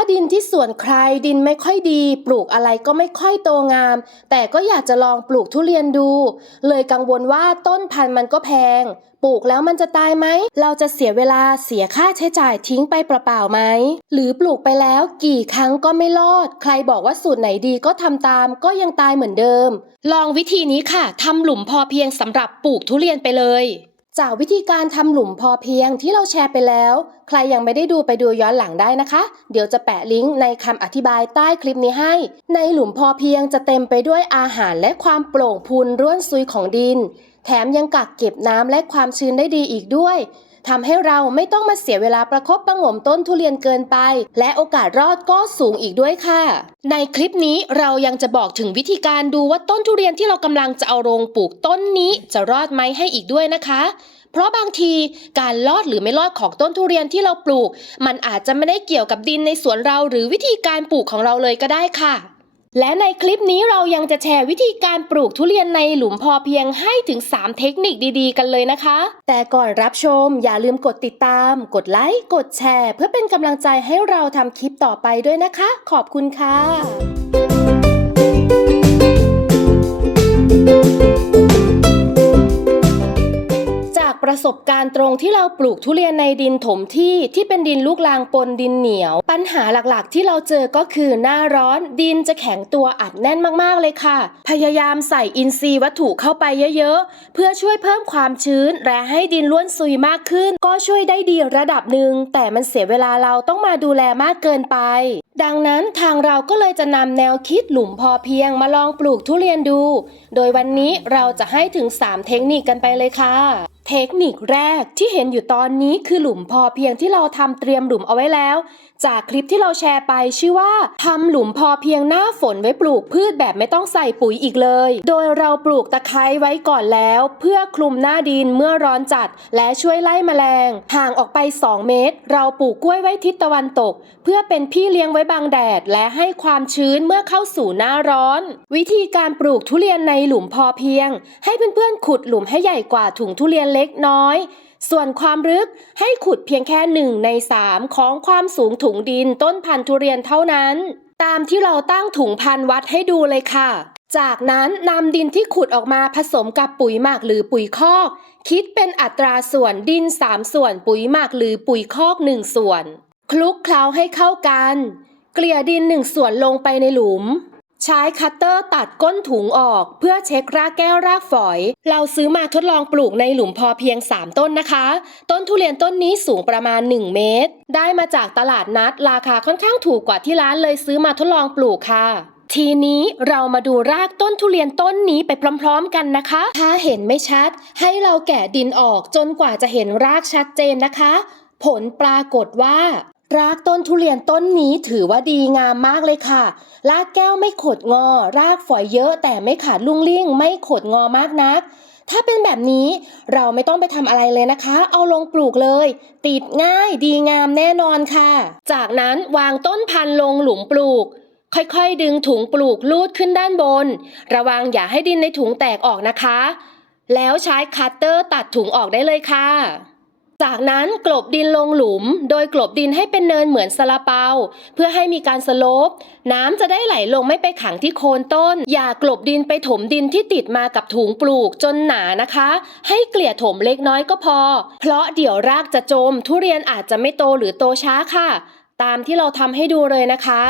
าดินที่สวนใครดินไม่ค่อยดี ปลูกอะไรก็ไม่ค่อยโตงาม แต่ก็อยากจะลองปลูกทุเรียนดู เลยกังวลว่าต้นพันธุ์มันก็แพง ปลูกแล้วมันจะตายไหม เราจะเสียเวลาเสียค่าใช้จ่ายทิ้งไปเปล่าๆไหม หรือปลูกไปแล้วกี่ครั้งก็ไม่รอด ใครบอกว่าสูตรไหนดีก็ทำตามก็ยังตายเหมือนเดิม ลองวิธีนี้ค่ะทำหลุมพอเพียงสำหรับปลูกทุเรียนไปเลย จากวิธีการทำหลุมพอเพียงที่เราแชร์ไปแล้ว ใครยังไม่ได้ดูไปดูย้อนหลังได้นะคะ เดี๋ยวจะแปะลิงก์ในคำอธิบายใต้คลิปนี้ให้ ในหลุมพอเพียงจะเต็มไปด้วยอาหารและความโปร่งพูนร่วนซุยของดิน แถมยังกักเก็บน้ำและความชื้นได้ดีอีกด้วย ทำให้เราไม่ต้องมาเสียเวลาประคบประงมต้นทุเรียนเกินไป และโอกาสรอดก็สูงอีกด้วยค่ะ ในคลิปนี้เรายังจะบอกถึงวิธีการดูว่าต้นทุเรียนที่เรากำลังจะเอาลงปลูกต้นนี้จะรอดไหมให้อีกด้วยนะคะเพราะบางทีการรอดหรือไม่รอดของต้นทุเรียนที่เราปลูก มันอาจจะไม่ได้เกี่ยวกับดินในสวนเราหรือวิธีการปลูกของเราเลยก็ได้ค่ะ และในคลิปนี้เรายังจะแชร์วิธีการปลูกทุเรียนในหลุมพอเพียงให้ถึง 3 เทคนิคดีๆ กันเลยนะคะ แต่ก่อนรับชมอย่าลืมกดติดตาม กดไลค์ กดแชร์ เพื่อเป็นกำลังใจให้เราทำคลิปต่อไปด้วยนะคะ ขอบคุณค่ะ ประสบการณ์ตรงที่เราปลูกทุเรียนในดินถมที่ที่เป็นดินลูกรังปนดินเหนียว ปัญหาหลักๆ ที่เราเจอก็คือหน้าร้อนดินจะแข็งตัวอัดแน่นมากๆเลยค่ะ พยายามใส่อินทรีย์วัตถุเข้าไปเยอะๆ เพื่อช่วยเพิ่มความชื้น และให้ดินล้วนซุยมากขึ้น ก็ช่วยได้ดีระดับหนึ่งแต่มันเสียเวลาเราต้องมาดูแลมากเกินไป ดังนั้นทางเราก็เลยจะนำแนวคิดหลุมพอเพียงมาลองปลูกทุเรียนดู โดยวันนี้เราจะให้ถึง 3 เทคนิคกันไปเลยค่ะ เทคนิคแรกที่เห็นอยู่ตอนนี้คือหลุมพอเพียงที่เราทำเตรียมหลุมเอาไว้แล้ว จากคลิปที่เราแชร์ไปชื่อว่าทำหลุมพอเพียงหน้าฝนไว้ปลูกพืชแบบไม่ต้องใส่ปุ๋ยอีกเลย โดยเราปลูกตะไคร้ไว้ก่อนแล้ว เพื่อคลุมหน้าดินเมื่อร้อนจัด และช่วยไล่แมลง ห่างออกไป 2 เมตร เราปลูกกล้วยไว้ทิศตะวันตก เพื่อเป็นพี่เลี้ยงไว้บังแดด และให้ความชื้นเมื่อเข้าสู่หน้าร้อน วิธีการปลูกทุเรียนในหลุมพอเพียง ให้เพื่อนๆขุดหลุมให้ใหญ่กว่าถุงทุเรียนเล็กน้อย ส่วนความลึกให้ขุดเพียงแค่หนึ่งในสามของความสูงถุงดินต้นพันธุ์ทุเรียนเท่านั้น ตามที่เราตั้งถุงพันวัดให้ดูเลยค่ะ จากนั้นนำดินที่ขุดออกมาผสมกับปุ๋ยหมักหรือปุ๋ยคอก คิดเป็นอัตราส่วนดิน 3 ส่วนปุ๋ยหมักหรือปุ๋ยคอก 1 ส่วน คลุกเคล้าให้เข้ากัน เกลี่ยดิน 1 ส่วนลงไปในหลุม ใช้คัตเตอร์ตัดก้นถุงออกเพื่อเช็ครากแก้วรากฝอย เราซื้อมาทดลองปลูกในหลุมพอเพียง 3 ต้นนะคะ ต้นทุเรียนต้นนี้สูงประมาณ 1 เมตร ได้มาจากตลาดนัด ราคาค่อนข้างถูกกว่าที่ร้านเลยซื้อมาทดลองปลูกค่ะ ทีนี้เรามาดูรากต้นทุเรียนต้นนี้ไปพร้อม ๆ กันนะคะ ถ้าเห็นไม่ชัด ให้เราแกะดินออกจนกว่าจะเห็นรากชัดเจนนะคะ ผลปรากฏว่า รากต้นทุเรียนต้นนี้ถือว่าดีงามมากเลยค่ะ รากแก้วไม่ขดงอ รากฝอยเยอะแต่ไม่ขาดลุ่งลิ่ง ไม่ขดงอมากนัก ถ้าเป็นแบบนี้เราไม่ต้องไปทำอะไรเลยนะคะ เอาลงปลูกเลย ติดง่ายดีงามแน่นอนค่ะ จากนั้นวางต้นพันธุ์ลงหลุมปลูก ค่อยๆ ดึงถุงปลูกลูดขึ้นด้านบน ระวังอย่าให้ดินในถุงแตกออกนะคะ แล้วใช้คัตเตอร์ตัดถุงออกได้เลยค่ะ จากนั้นกลบดินลงหลุม โดยกลบดินให้เป็นเนินเหมือนซาลาเปา เพื่อให้มีการสโลป น้ำจะได้ไหลลงไม่ไปขังที่โคนต้น อย่ากลบดินไปถมดินที่ติดมากับถุงปลูกจนหนานะคะ ให้เกลี่ยถมเล็กน้อยก็พอ เพราะเดี๋ยวรากจะจม ทุเรียนอาจจะไม่โตหรือโตช้าค่ะ ตามที่เราทำให้ดูเลยนะคะ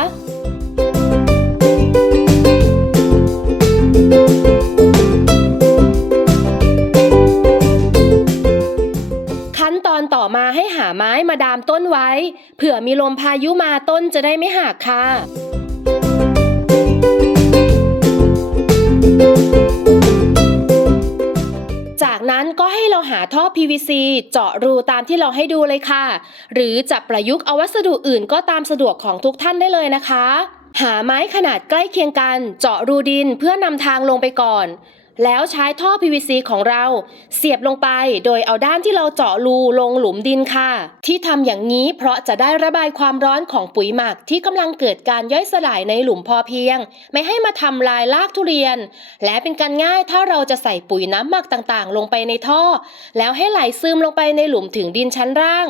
มาดามต้นไว้ เผื่อมีลมพายุมาต้นจะได้ไม่หักค่ะจากนั้นก็ให้เราหาท่อ PVC เจาะรูตามที่เราให้ดูเลยค่ะ หรือจะประยุกต์เอาวัสดุอื่นก็ตามสะดวกของทุกท่านได้เลยนะคะ หาไม้ขนาดใกล้เคียงกัน เจาะรูดินเพื่อนำทางลงไปก่อน แล้วใช้ท่อ PVC ของเรา เสียบลงไปโดยเอาด้านที่เราเจาะรูลงหลุมดินค่ะ ที่ทำอย่างนี้เพราะจะได้ระบายความร้อนของปุ๋ยหมักที่กำลังเกิดการย่อยสลายในหลุมพอเพียง ไม่ให้มาทำลายรากทุเรียน และเป็นการง่ายถ้าเราจะใส่ปุ๋ยน้ำหมักต่างๆ ลงไปในท่อ แล้วให้ไหลซึมลงไปในหลุมถึงดินชั้นล่าง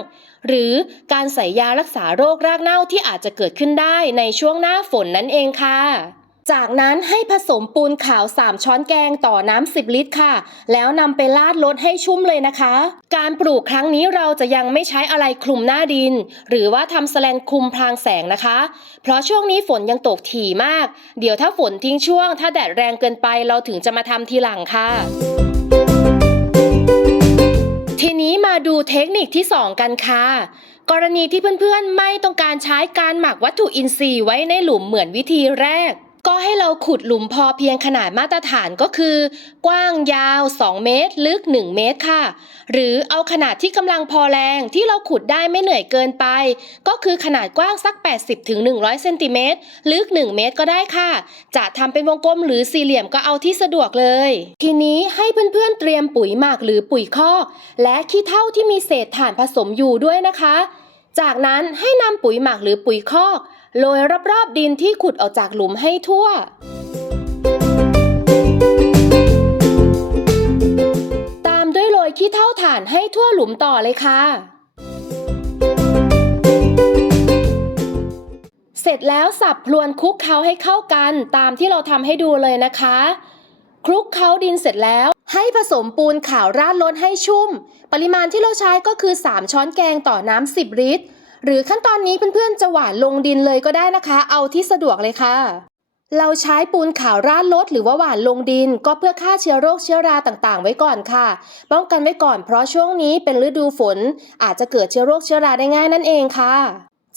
หรือการใส่ยารักษาโรครากเน่าที่อาจจะเกิดขึ้นได้ในช่วงหน้าฝนนั่นเองค่ะ จากนั้นให้ผสมปูนขาว 3 ช้อนแกงต่อน้ำ10 ลิตรค่ะ แล้วนำไปลาดรดให้ชุ่มเลยนะคะ การปลูกครั้งนี้เราจะยังไม่ใช้อะไรคลุมหน้าดิน หรือว่าทำแสแลนคลุมพรางแสงนะคะ เพราะช่วงนี้ฝนยังตกถี่มาก เดี๋ยวถ้าฝนทิ้งช่วง ถ้าแดดแรงเกินไปเราถึงจะมาทำทีหลังค่ะทีนี้มาดูเทคนิคที่ 2 กันค่ะ กรณีที่เพื่อนๆไม่ต้องการใช้การหมักวัตถุอินทรีย์ไว้ในหลุมเหมือนวิธีแรก ก็ให้เราขุดหลุมพอเพียงขนาดมาตรฐานก็คือ กว้างยาว 2 เมตร ลึก 1 เมตรค่ะ หรือเอาขนาดที่กำลังพอแรงที่เราขุดได้ไม่เหนื่อยเกินไป ก็คือขนาดกว้างสัก 80ถึง100เซนติเมตรลึก 1 เมตรก็ได้ค่ะ จะทำเป็นวงกลมหรือสี่เหลี่ยมก็เอาที่สะดวกเลย ทีนี้ให้เพื่อนๆเตรียมปุ๋ยหมักหรือปุ๋ยคอกและขี้เถ้าที่มีเศษถ่านผสมอยู่ด้วยนะคะ จากนั้นให้นำปุ๋ยหมักหรือปุ๋ยคอก โรยรอบๆดินที่ขุดออกจากหลุมให้ทั่ว ตามด้วยโรยขี้เถ้าถ่านให้ทั่วหลุมต่อเลยค่ะ เสร็จแล้วสับพลวนคลุกเคล้าให้เข้ากันตามที่เราทำให้ดูเลยนะคะ คลุกเคล้าดินเสร็จแล้วให้ผสมปูนขาวราดรดให้ชุ่ม ปริมาณที่เราใช้ก็คือ 3 ช้อนแกงต่อน้ำ10 ลิตร หรือขั้นตอนนี้เพื่อนๆจะหว่านลงดินเลยก็ได้นะคะ เอาที่สะดวกเลยค่ะ เราใช้ปูนขาวราดรดหรือว่าหว่านลงดิน ก็เพื่อฆ่าเชื้อโรคเชื้อราต่างๆ ไว้ก่อนค่ะ ป้องกันไว้ก่อนเพราะช่วงนี้เป็นฤดูฝน อาจจะเกิดเชื้อโรคเชื้อราได้ง่ายนั่นเองค่ะ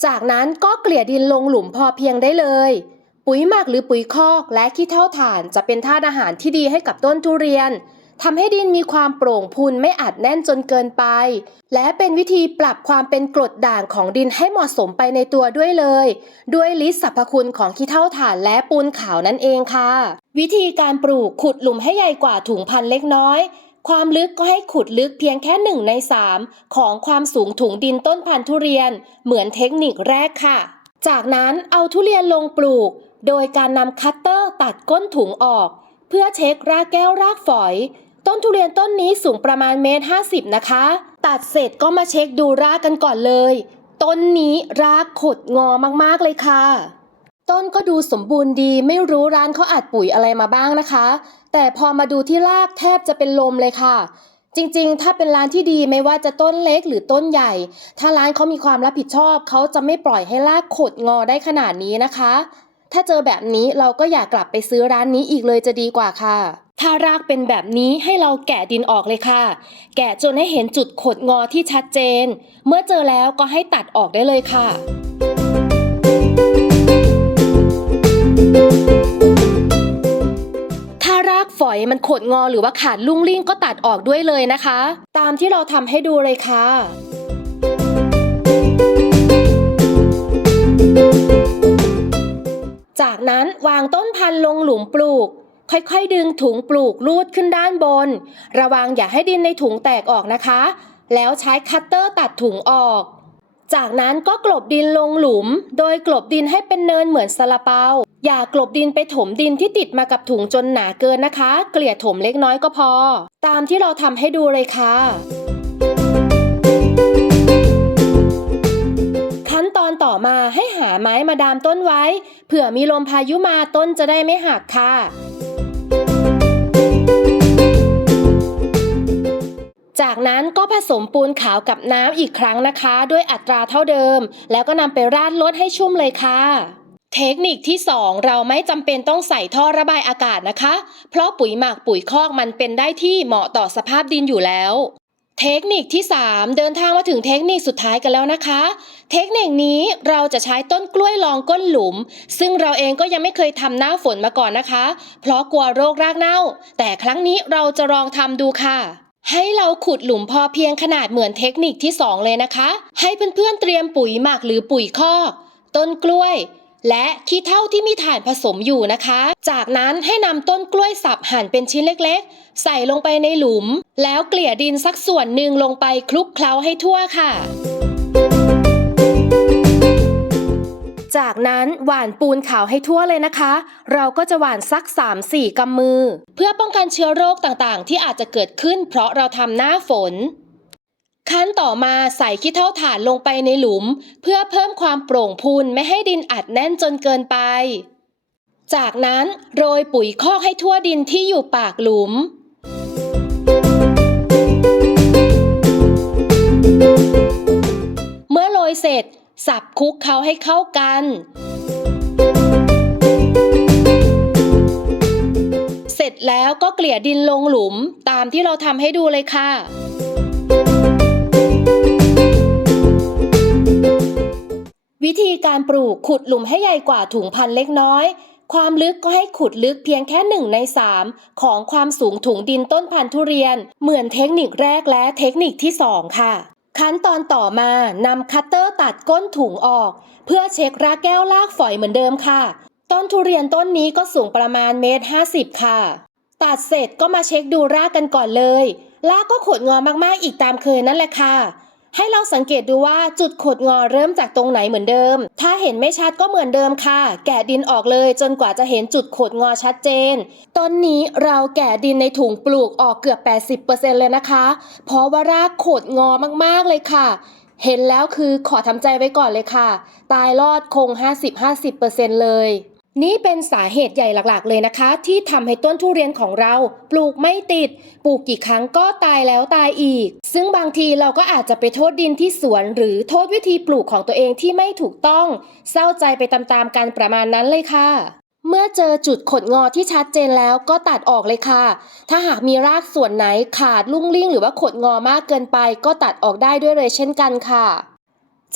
จากนั้นก็เกลี่ยดินลงหลุมพอเพียงได้เลยปุ๋ยหมักหรือปุ๋ยคอกและขี้เถ้าถ่านจะเป็นธาตุอาหารที่ดีให้กับต้นทุเรียน ทำให้ดินมีความโปร่งพูนไม่อัดแน่นจนเกินไป และเป็นวิธีปรับความเป็นกรดด่างของดินให้เหมาะสมไปในตัวด้วยเลย ด้วยฤทธิ์สรรพคุณของขี้เถ้าถ่านและปูนขาวนั่นเองค่ะ วิธีการปลูกขุดหลุมให้ใหญ่กว่าถุงพันเล็กน้อย ความลึกก็ให้ขุดลึกเพียงแค่หนึ่งในสามของความสูงถุงดินต้นพันธุเรียน เหมือนเทคนิคแรกค่ะ จากนั้นเอาทุเรียนลงปลูก โดยการนำคัตเตอร์ตัดก้นถุงออก เพื่อเช็ครากแก้วรากฝอย ต้นทุเรียนต้นนี้สูงประมาณเมตรห้าสิบนะคะ ตัดเสร็จก็มาเช็คดูรากกันก่อนเลย ต้นนี้รากขดงอมากๆเลยค่ะ ต้นก็ดูสมบูรณ์ดีไม่รู้ร้านเขาอัดปุ๋ยอะไรมาบ้างนะคะ แต่พอมาดูที่รากแทบจะเป็นลมเลยค่ะ จริงๆ ถ้าเป็นร้านที่ดีไม่ว่าจะต้นเล็กหรือต้นใหญ่ ถ้าร้านเขามีความรับผิดชอบเขาจะไม่ปล่อยให้รากขดงอได้ขนาดนี้นะคะ ถ้าเจอแบบนี้เราก็อยากกลับไปซื้อร้านนี้อีกเลยจะดีกว่าค่ะ ถ้ารากเป็นแบบนี้ให้เราแกะดินออกเลยค่ะ แกะจนให้เห็นจุดขดงอที่ชัดเจน เมื่อเจอแล้วก็ให้ตัดออกได้เลยค่ะถ้ารากฝอยมันขดงอหรือว่าขาดลุ่งลิ่งก็ตัดออกด้วยเลยนะคะ ตามที่เราทำให้ดูเลยค่ะ จากนั้นวางต้นพันธุ์ลงหลุมปลูก ค่อยๆ ดึงถุงปลูกลูดขึ้นด้านบน ระวังอย่าให้ดินในถุงแตกออกนะคะ แล้วใช้คัตเตอร์ตัดถุงออก จากนั้นก็กลบดินลงหลุม โดยกลบดินให้เป็นเนินเหมือนซาลาเปา อย่ากลบดินไปถมดินที่ติดมากับถุงจนหนาเกินนะคะ เกลี่ยถมเล็กน้อยก็พอ ตามที่เราทำให้ดูเลยค่ะขั้นตอนต่อมาให้หาไม้มาดามต้นไว้ เผื่อมีลมพายุมาต้นจะได้ไม่หักค่ะ จากนั้นก็ผสมปูนขาวกับน้ำอีกครั้งนะคะ ด้วยอัตราเท่าเดิม แล้วก็นำไปราดรดให้ชุ่มเลยค่ะ เทคนิคที่ 2 เราไม่จำเป็นต้องใส่ท่อระบายอากาศนะคะ เพราะปุ๋ยหมักปุ๋ยคอกมันเป็นได้ที่เหมาะต่อสภาพดินอยู่แล้ว เทคนิคที่ 3 เดินทางมาถึงเทคนิคสุดท้ายกันแล้วนะคะ เทคนิคนี้เราจะใช้ต้นกล้วยรองก้นหลุม ซึ่งเราเองก็ยังไม่เคยทำหน้าฝนมาก่อนนะคะ เพราะกลัวโรครากเน่า แต่ครั้งนี้เราจะลองทำดูค่ะ ให้เราขุดหลุมพอเพียงขนาดเหมือนเทคนิคที่ 2 เลยนะคะ ให้เพื่อนๆเตรียมปุ๋ยหมักหรือปุ๋ยคอกต้นกล้วย และขี้เถ้าที่มีถ่านผสมอยู่นะคะ จากนั้นให้นำต้นกล้วยสับหั่นเป็นชิ้นเล็กๆ ใส่ลงไปในหลุม แล้วเกลี่ยดินสักส่วนหนึ่งลงไปคลุกเคล้าให้ทั่วค่ะ จากนั้นหว่านปูนขาวให้ทั่วเลยนะคะ เราก็จะหว่านสัก 3-4 กำมือ เพื่อป้องกันเชื้อโรคต่างๆ ที่อาจจะเกิดขึ้น เพราะเราทำหน้าฝน ขั้นต่อมาใส่ขี้เถ้าถ่านลงไปในหลุม เพื่อเพิ่มความโปร่งพูนไม่ให้ดินอัดแน่นจนเกินไป จากนั้นโรยปุ๋ยคอกให้ทั่วดินที่อยู่ปากหลุมเมื่อโรยเสร็จ สับคุกเคล้าให้เข้ากัน เสร็จแล้วก็เกลี่ยดินลงหลุมตามที่เราทำให้ดูเลยค่ะวิธีการปลูกขุดหลุมให้ใหญ่กว่าถุงพันเล็กน้อย ความลึกก็ให้ขุดลึกเพียงแค่หนึ่งในสามของความสูงถุงดินต้นพันธุ์ทุเรียน เหมือนเทคนิคแรกและเทคนิคที่สองค่ะ ขั้นตอนต่อมานำคัตเตอร์ตัดก้นถุงออก เพื่อเช็ครากแก้วลากฝอยเหมือนเดิมค่ะ ต้นทุเรียนต้นนี้ก็สูงประมาณเมตรห้าสิบค่ะ ตัดเสร็จก็มาเช็คดูรากกันก่อนเลย รากก็ขดงอมากๆอีกตามเคยนั่นแหละค่ะ ให้เราสังเกตดูว่าจุดขดงอเริ่มจากตรงไหนเหมือนเดิม ถ้าเห็นไม่ชัดก็เหมือนเดิมค่ะ แกะดินออกเลยจนกว่าจะเห็นจุดขดงอชัดเจนต้นนี้เราแกะดินในถุงปลูกออกเกือบ 80%เลยนะคะ เพราะว่ารากขดงอมากๆเลยค่ะ เห็นแล้วคือขอทำใจไว้ก่อนเลยค่ะ ตายรอดคง 50-50%เลย นี่เป็นสาเหตุใหญ่หลักๆ เลยนะคะ ที่ทำให้ต้นทุเรียนของเรา ปลูกไม่ติด ปลูกกี่ครั้งก็ตายแล้วตายอีก ซึ่งบางทีเราก็อาจจะไปโทษดินที่สวน หรือโทษวิธีปลูกของตัวเองที่ไม่ถูกต้อง เศร้าใจไปตามๆกันประมาณนั้นเลยค่ะ เมื่อเจอจุดขดงอที่ชัดเจนแล้วก็ตัดออกเลยค่ะ ถ้าหากมีรากส่วนไหนขาดลุ่งลิ่งหรือว่าขดงอมากเกินไป ก็ตัดออกได้ด้วยเลยเช่นกันค่ะ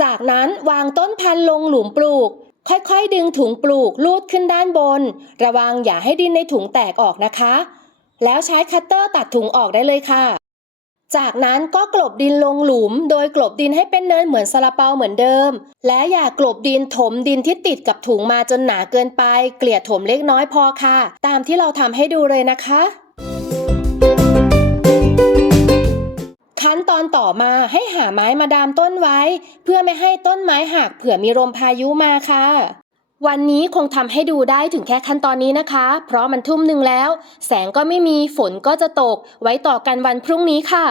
จากนั้นวางต้นพันธุ์ลงหลุมปลูก ค่อยๆ ดึงถุงปลูกลูดขึ้นด้านบน ระวังอย่าให้ดินในถุงแตกออกนะคะ แล้วใช้คัตเตอร์ตัดถุงออกได้เลยค่ะ จากนั้นก็กลบดินลงหลุม โดยกลบดินให้เป็นเนินเหมือนซาลาเปาเหมือนเดิม และอย่ากลบดินถมดินที่ติดกับถุงมาจนหนาเกินไป เกลี่ยถมเล็กน้อยพอค่ะ ตามที่เราทำให้ดูเลยนะคะ ขั้นตอนต่อมาให้หาไม้มาดามต้นไว้ เพื่อไม่ให้ต้นไม้หักเผื่อมีลมพายุมาค่ะ วันนี้คงทำให้ดูได้ถึงแค่ขั้นตอนนี้นะคะ เพราะมันทุ่มหนึ่งแล้ว แสงก็ไม่มีฝนก็จะตก ไว้ต่อกันวันพรุ่งนี้ค่ะ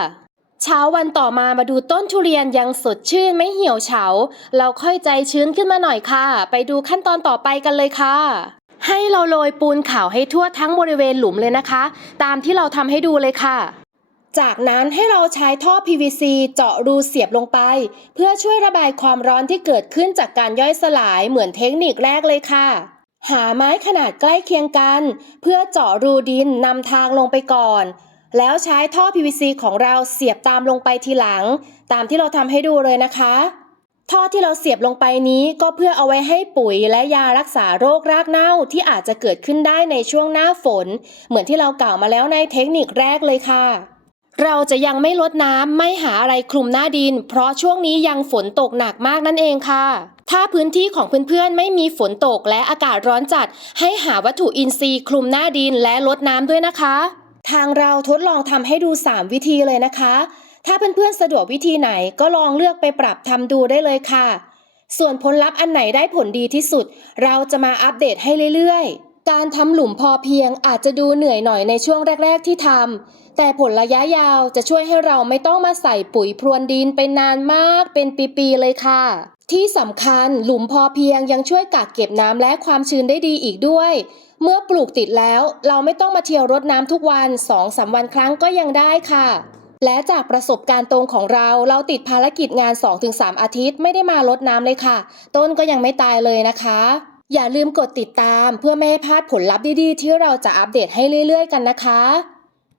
เช้าวันต่อมามาดูต้นทุเรียนยังสดชื่นไม่เหี่ยวเฉา เราค่อยใจชื้นขึ้นมาหน่อยค่ะ ไปดูขั้นตอนต่อไปกันเลยค่ะ ให้เราโรยปูนขาวให้ทั่วทั้งบริเวณหลุมเลยนะคะ ตามที่เราทำให้ดูเลยค่ะ จากนั้นให้เราใช้ท่อ PVC เจาะรูเสียบลงไป เพื่อช่วยระบายความร้อนที่เกิดขึ้นจากการย่อยสลายเหมือนเทคนิคแรกเลยค่ะ หาไม้ขนาดใกล้เคียงกัน เพื่อเจาะรูดินนำทางลงไปก่อน แล้วใช้ท่อ PVC ของเราเสียบตามลงไปทีหลัง ตามที่เราทำให้ดูเลยนะคะ ท่อที่เราเสียบลงไปนี้ก็เพื่อเอาไว้ให้ปุ๋ยและยารักษาโรครากเน่าที่อาจจะเกิดขึ้นได้ในช่วงหน้าฝน เหมือนที่เรากล่าวมาแล้วในเทคนิคแรกเลยค่ะ เราจะยังไม่ลดน้ำไม่หาอะไรคลุมหน้าดิน เพราะช่วงนี้ยังฝนตกหนักมากนั่นเองค่ะถ้าพื้นที่ของเพื่อนๆ ไม่มีฝนตกและอากาศร้อนจัด ให้หาวัตถุอินทรีย์คลุมหน้าดินและลดน้ำด้วยนะคะ ทางเราทดลองทำให้ดู 3 วิธีเลยนะคะ ถ้าเพื่อนๆ สะดวกวิธีไหนก็ลองเลือกไปปรับทำดูได้เลยค่ะ ส่วนผลลัพธ์อันไหนได้ผลดีที่สุด เราจะมาอัปเดตให้เรื่อยๆ การทำหลุมพอเพียงอาจจะดูเหนื่อยหน่อยในช่วงแรก ๆ ที่ทำ แต่ผลระยะยาวจะช่วยให้เราไม่ต้องมาใส่ปุ๋ยพรวนดินไปนานมากเป็นปีๆเลยค่ะ ที่สำคัญหลุมพอเพียงยังช่วยกักเก็บน้ำและความชื้นได้ดีอีกด้วย เมื่อปลูกติดแล้วเราไม่ต้องมาเที่ยวรดน้ำทุกวัน2องสาวันครั้งก็ยังได้ค่ะ และจากประสบการณ์ตรงของเราเราติดภารกิจงาน 2-3 อาทิตย์ไม่ได้มารดน้ำเลยค่ะ ต้นก็ยังไม่ตายเลยนะคะอย่าลืมกดติดตามเพื่อไม่ให้พลาดผลลัพธ์ดีๆ ที่เราจะอัปเดตให้เรื่อยๆ กันนะคะ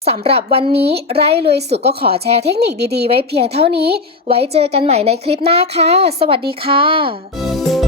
สำหรับวันนี้ไร่รวยสุดก็ขอแชร์เทคนิคดีๆ ไว้เพียงเท่านี้ ไว้เจอกันใหม่ในคลิปหน้าค่ะ สวัสดีค่ะ